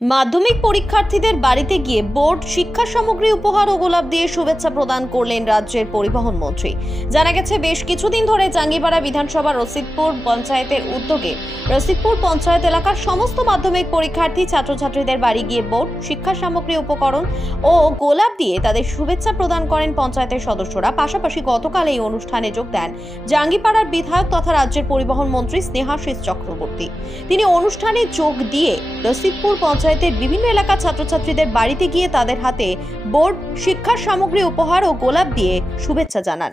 মাধ্যমিক পরীক্ষার্থীদের বাড়িতে গিয়ে বোর্ড শিক্ষা সামগ্রী উপহার ও গোলাপ দিয়ে শুভেচ্ছা প্রদান করলেন রাজ্যের পরিবহন মন্ত্রী। জানা গেছে, বেশ কিছুদিন ধরে জাঙ্গিপাড়া বিধানসভা রশিদপুর পঞ্চায়েতের উদ্যোগে রশিদপুর পঞ্চায়েত এলাকার সমস্ত মাধ্যমিক পরীক্ষার্থী ছাত্রছাত্রীদের বাড়ি গিয়ে বোর্ড শিক্ষা সামগ্রী উপকরণ ও গোলাপ দিয়ে তাদের শুভেচ্ছা প্রদান করেন পঞ্চায়েতের সদস্যরা। পাশাপাশি গতকাল এই অনুষ্ঠানে যোগ দেন জাঙ্গিপাড়ার বিধায়ক তথা রাজ্যের পরিবহন মন্ত্রী স্নেহাশিস চক্রবর্তী। তিনি অনুষ্ঠানে যোগ দিয়ে রশিদপুর পঞ্চায়েতের বিভিন্ন এলাকার ছাত্রছাত্রীদের বাড়িতে গিয়ে তাদের হাতে বোর্ড শিক্ষার সামগ্রী উপহার ও গোলাপ দিয়ে শুভেচ্ছা জানান।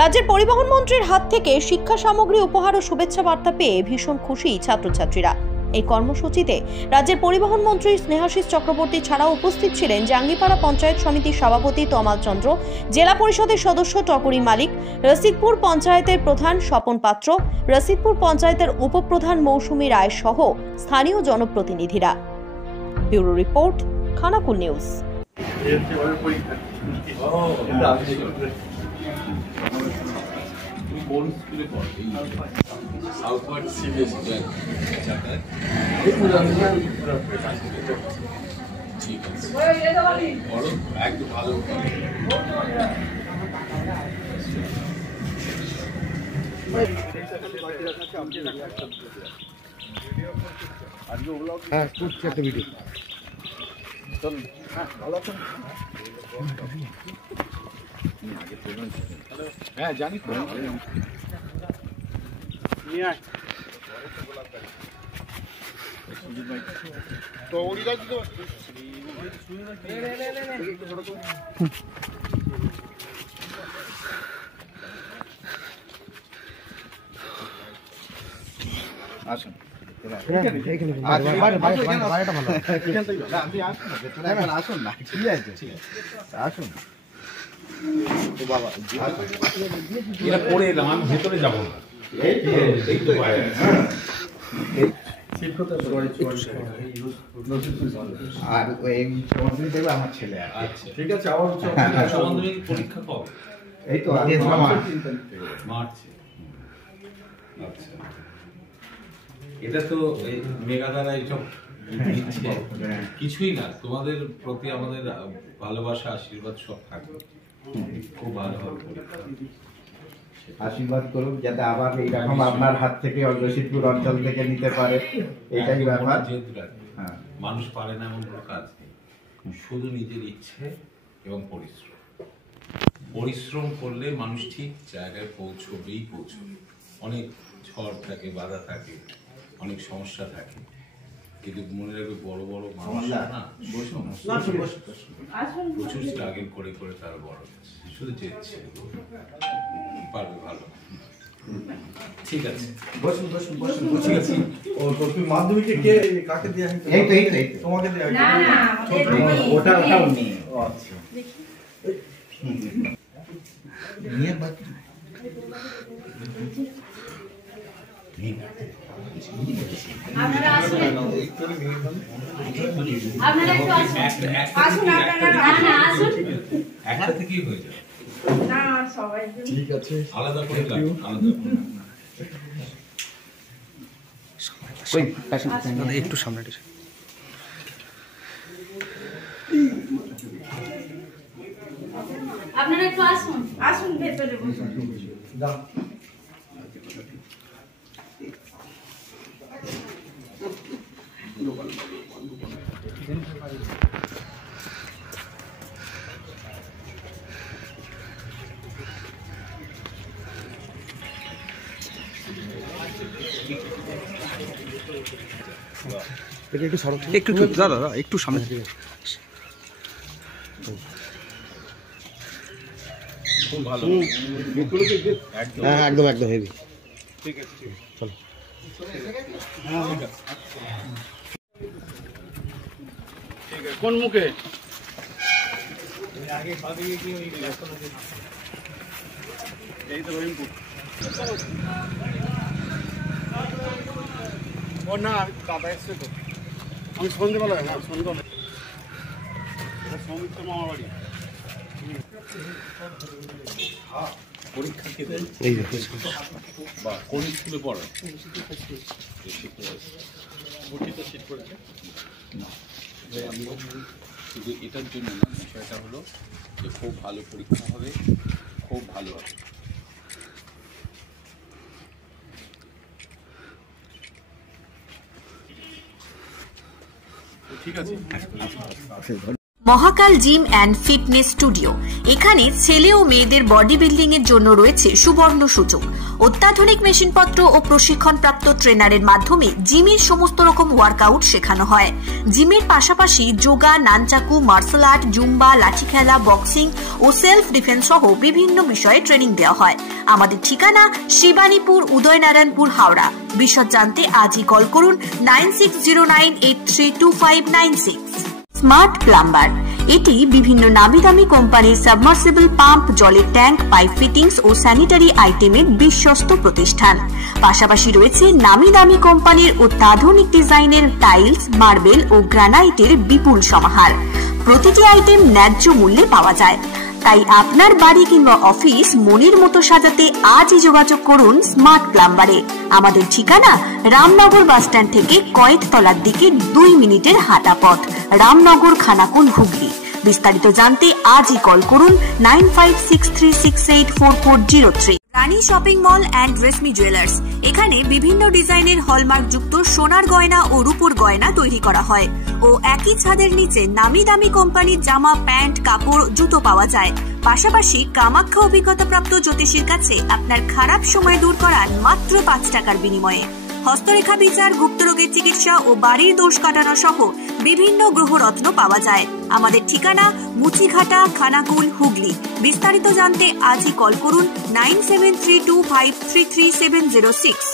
রাজ্যের পরিবহন মন্ত্রীর হাত থেকে শিক্ষা সামগ্রী উপহার ও শুভেচ্ছা বার্তা পেয়ে ভীষণ খুশি ছাত্রছাত্রীরা। এই কর্মসূচিতে রাজ্যের পরিবহন মন্ত্রী স্নেহাশিস চক্রবর্তী ছাড়াও উপস্থিত ছিলেন জাঙ্গিপাড়া পঞ্চায়েত সমিতির সভাপতি তমাল চন্দ্র, জেলা পরিষদের সদস্য টকরি মালিক, রশিদপুর পঞ্চায়েতের প্রধান স্বপন পাত্র, রশিদপুর পঞ্চায়েতের উপপ্রধান মৌসুমী রায় সহ স্থানীয় জনপ্রতিনিধিরা। Bureau report, Khanakul news. হ্যাঁ, করছি একটা ভিডিও। হ্যাঁ, জানি তো। আসুন না, ঠিক আছে, আসুন বাবা। এটা পরে এলাম, আমি ভেতরে যাবো না। আর দেবে আমার ছেলে। আচ্ছা, ঠিক আছে। আবার সমান্তরাল পরীক্ষা কবে? এই তো মার্চে। আচ্ছা, এটা তো মেগা দ্বারা এইসব দিচ্ছে, কিছুই না। তোমাদের প্রতি আমাদের ভালোবাসা, আশীর্বাদ সব থাকবে। খুব ভালো হবে পরীক্ষা। আশীর্বাদ করুন যাতে আবার এইরকম আপনার হাত থেকে রশিদপুর অঞ্চল থেকে নিতে পারে, এটাই ব্যাপার। মানুষ পারে না এমন কোনো কাজ নেই, শুধু নিজের ইচ্ছে এবং পরিশ্রম করলে মানুষ ঠিক জায়গায় পৌঁছবে। অনেক ঝড় থাকে, বাধা থাকে, অনেক সমস্যা থাকে, কিন্তু মনে রাখবে বড় বড় মানুষ না প্রচুর স্ট্রাগল করে করে তারা বড় হচ্ছে। শুধু চেয়েছে পারবে, ভালো। ঠিক আছে, বসুন। ঠিক আছে। ও তো তুমি মাধ্যমিকে কাকে দেয়া হয়েছে? এই তো তোমাকে দেয়া হয়েছে? না, ওটাও নেই। ও আচ্ছা। নিয়ে বাকি আপনারা আসুন। আপনারা একটু আসুন। আসুন আপনারা। না, আসুন। একটা থেকেই হয়ে যাবে। না, সবাই ঠিক আছে, আলাদা করে আলাদা একটু সামনে আপনারা একটু আসুন ভেতরে বসুন। দাও। একটু সরো, একটু দাদা একটু সামনে। খুব ভালো। হ্যাঁ, একদম হেভি। ঠিক আছে, চলো। কোন মুখে? এই তো রহিমপুর। ও না, আমি দাদা এসছে তো। আমি সন্ধ্যেবেলায়, সৌমিত্র মামা বাড়ি। পরীক্ষা কে দেয়? বা কোন স্কুলে পড়ো? সিট পড়েছে। শুধু এটার জন্য না, বিষয়টা হলো যে খুব ভালো পরীক্ষা হবে, খুব ভালো হবে। ঠিক আছে। মহাকাল জিম অ্যান্ড ফিটনেস স্টুডিও। এখানে ছেলে ও মেয়েদের বডি বিল্ডিং এর জন্য রয়েছে সুবর্ণ সুযোগ। অত্যাধুনিক মেশিনপত্র ও প্রশিক্ষণপ্রাপ্ত ট্রেনারের মাধ্যমে জিমের সমস্ত রকম ওয়ার্কআউট শেখানো হয়। জিমের পাশাপাশি yoga, nunchaku, martial art, zumba, লাঠি খেলা, বক্সিং ও সেলফ ডিফেন্স সহ বিভিন্ন বিষয়ে ট্রেনিং দেওয়া হয়। আমাদের ঠিকানা শিবানীপুর, উদয়নারায়ণপুর, হাওড়া। বিশদ জানতে আজই কল করুন 9609832596। স্মার্ট প্লাম্বার, এটি বিভিন্ন নামি দামি কোম্পানির সাবমার্সিবল পাম্প, জলের ট্যাঙ্ক, পাইপ ফিটিংস ও স্যানিটারি আইটেমের বিশ্বস্ত প্রতিষ্ঠান। পাশাপাশি রয়েছে নামি দামি কোম্পানির অত্যাধুনিক ডিজাইনের টাইলস, মার্বেল ও গ্রানাইটের বিপুল সমাহার। প্রতিটি আইটেম ন্যায্য মূল্যে পাওয়া যায়। তাই আপনার বাড়ি কিংবা অফিস মনের মতো সাজাতে আজই যোগাযোগ করুন স্মার্ট প্লাম্বারে। আমাদের ঠিকানা রামনগর বাসস্ট্যান্ড থেকে কয়েকতলার দিকে 2 মিনিটের হাঁটা পথ, রামনগর, খানাকুল, হুগলি। বিস্তারিত জানতে আজই কল করুন 9563684403। Rani shopping mall and Reshmi jewellers, এখানে বিভিন্ন ডিজাইনের হলমার্ক যুক্ত সোনার গয়না ও রূপোর গয়না তৈরি করা হয় ও একই ছাদের নিচে নামি দামি কোম্পানির জামা, প্যান্ট, কাপড়, জুতো পাওয়া যায়। পাশাপাশি কামাখ্যা অভিজ্ঞতাপ্রাপ্ত জ্যোতিষীর কাছে আপনার খারাপ সময় দূর করান মাত্র 5 টাকার বিনিময়ে। হস্তরেখা বিচার, গুপ্তরোগের চিকিৎসা ও বাড়ির দোষ কাটানো সহ বিভিন্ন গ্রহরত্ন পাওয়া যায়। আমাদের ঠিকানা মুচিঘাটা, খানাকুল, হুগলি। বিস্তারিত জানতে আজই কল করুন 9732533706।